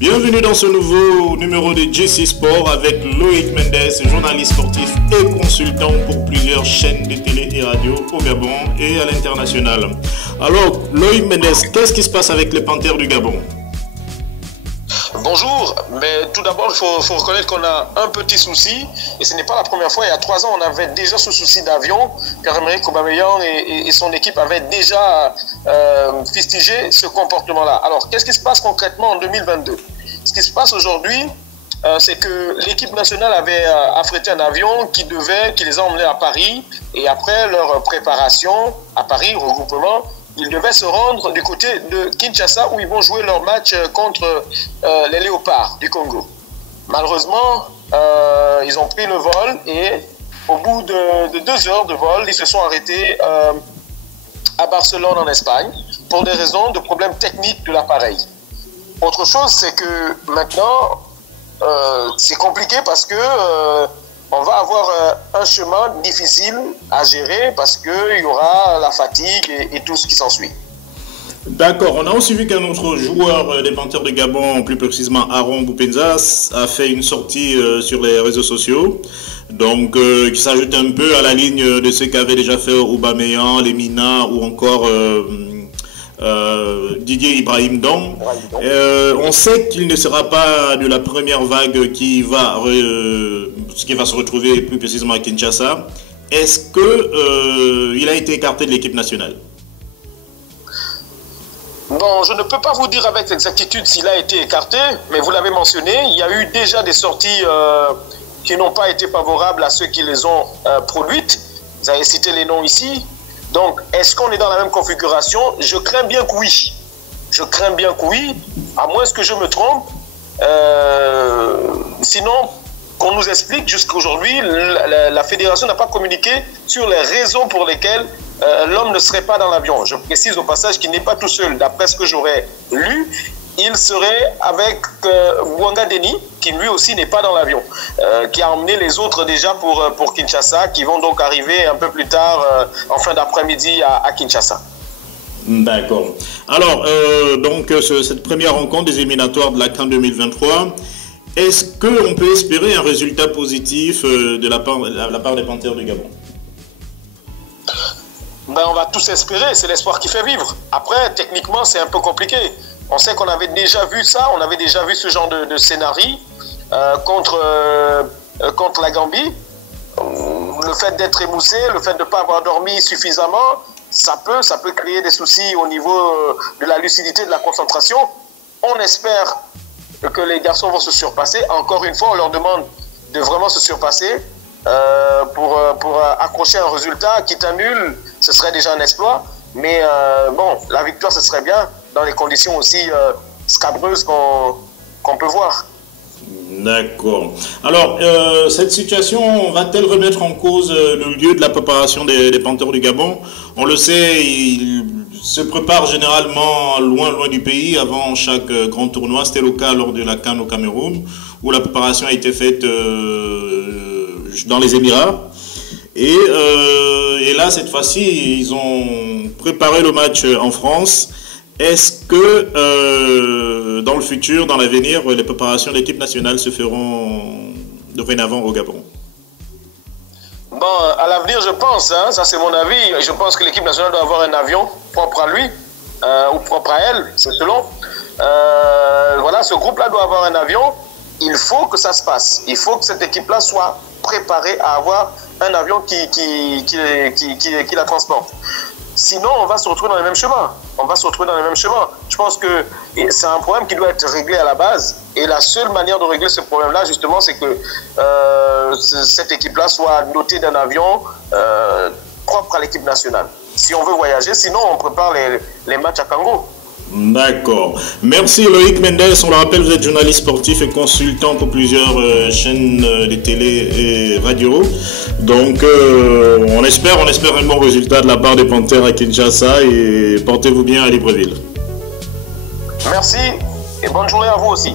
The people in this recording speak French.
Bienvenue dans ce nouveau numéro de JC Sport avec Loïc Mendes, journaliste sportif et consultant pour plusieurs chaînes de télé et radio au Gabon et à l'international. Alors, Loïc Mendes, qu'est-ce qui se passe avec les Panthères du Gabon? Bonjour, mais tout d'abord il faut reconnaître qu'on a un petit souci et ce n'est pas la première fois. Il y a 3 ans on avait déjà ce souci d'avion. Pierre-Emerick Aubameyang et son équipe avaient déjà fustigé ce comportement-là. Alors qu'est-ce qui se passe concrètement en 2022? Ce qui se passe aujourd'hui, c'est que l'équipe nationale avait affrété un avion qui les a emmenés à Paris, et après leur préparation à Paris, regroupement, ils devaient se rendre du côté de Kinshasa où ils vont jouer leur match contre les Léopards du Congo. Malheureusement, ils ont pris le vol et au bout de 2 heures de vol, ils se sont arrêtés à Barcelone en Espagne pour des raisons de problèmes techniques de l'appareil. Autre chose, c'est que maintenant, c'est compliqué parce que on va avoir un chemin difficile à gérer parce qu'il y aura la fatigue et tout ce qui s'ensuit. D'accord, on a aussi vu qu'un autre joueur des Panthères de Gabon, plus précisément Aaron Boupenda, a fait une sortie sur les réseaux sociaux, donc qui s'ajoute un peu à la ligne de ce qu'avait déjà fait Aubameyang, Lemina ou encore Didier Ibrahim Dong. On sait qu'il ne sera pas de la première vague qui va se retrouver plus précisément à Kinshasa. Est-ce qu'il a été écarté de l'équipe nationale? Bon, je ne peux pas vous dire avec exactitude s'il a été écarté, mais vous l'avez mentionné, il y a eu déjà des sorties qui n'ont pas été favorables à ceux qui les ont produites. Vous avez cité les noms ici. Donc, est-ce qu'on est dans la même configuration? Je crains bien que oui. Je crains bien que oui, à moins que je me trompe. Sinon, qu'on nous explique jusqu'aujourd'hui, la fédération n'a pas communiqué sur les raisons pour lesquelles l'homme ne serait pas dans l'avion. Je précise au passage qu'il n'est pas tout seul. D'après ce que j'aurais lu, il serait avec Bouanga Denis, qui lui aussi n'est pas dans l'avion, qui a emmené les autres déjà pour Kinshasa, qui vont donc arriver un peu plus tard, en fin d'après-midi à Kinshasa. D'accord. Alors, donc, cette première rencontre des éliminatoires de la CAN 2023, est-ce qu'on peut espérer un résultat positif de la part des Panthères du Gabon? Ben, on va tous espérer, c'est l'espoir qui fait vivre. Après, techniquement, c'est un peu compliqué. On sait qu'on avait déjà vu ça, on avait déjà vu ce genre de scénario contre la Gambie. Le fait d'être émoussé, le fait de ne pas avoir dormi suffisamment, ça peut créer des soucis au niveau de la lucidité, de la concentration. On espère que les garçons vont se surpasser. Encore une fois, on leur demande de vraiment se surpasser pour accrocher un résultat. Quitte à nul, ce serait déjà un exploit. Mais bon, la victoire, ce serait bien dans les conditions aussi scabreuses qu'on peut voir. D'accord. Alors, cette situation va-t-elle remettre en cause le lieu de la préparation des Panthères du Gabon? On le sait, ils se préparent généralement loin du pays avant chaque grand tournoi. C'était le cas lors de la CAN au Cameroun, où la préparation a été faite dans les Émirats. Et là, cette fois-ci, ils ont préparé le match en France. Est-ce que dans le futur, dans l'avenir, les préparations de l'équipe nationale se feront dorénavant au Gabon? Bon, à l'avenir, je pense, hein, ça c'est mon avis, je pense que l'équipe nationale doit avoir un avion propre à lui, ou propre à elle, c'est selon. Voilà, ce groupe-là doit avoir un avion. Il faut que ça se passe. Il faut que cette équipe-là soit préparée à avoir un avion qui la transporte. Sinon, on va se retrouver dans les mêmes chemins. Je pense que c'est un problème qui doit être réglé à la base. Et la seule manière de régler ce problème-là, justement, c'est que cette équipe-là soit dotée d'un avion propre à l'équipe nationale. Si on veut voyager, sinon on prépare les matchs à Kango. D'accord. Merci Loïc Mendes. On le rappelle, vous êtes journaliste sportif et consultant pour plusieurs chaînes de télé et radio. Donc on espère un bon résultat de la part des Panthères à Kinshasa et portez-vous bien à Libreville. Merci et bonne journée à vous aussi.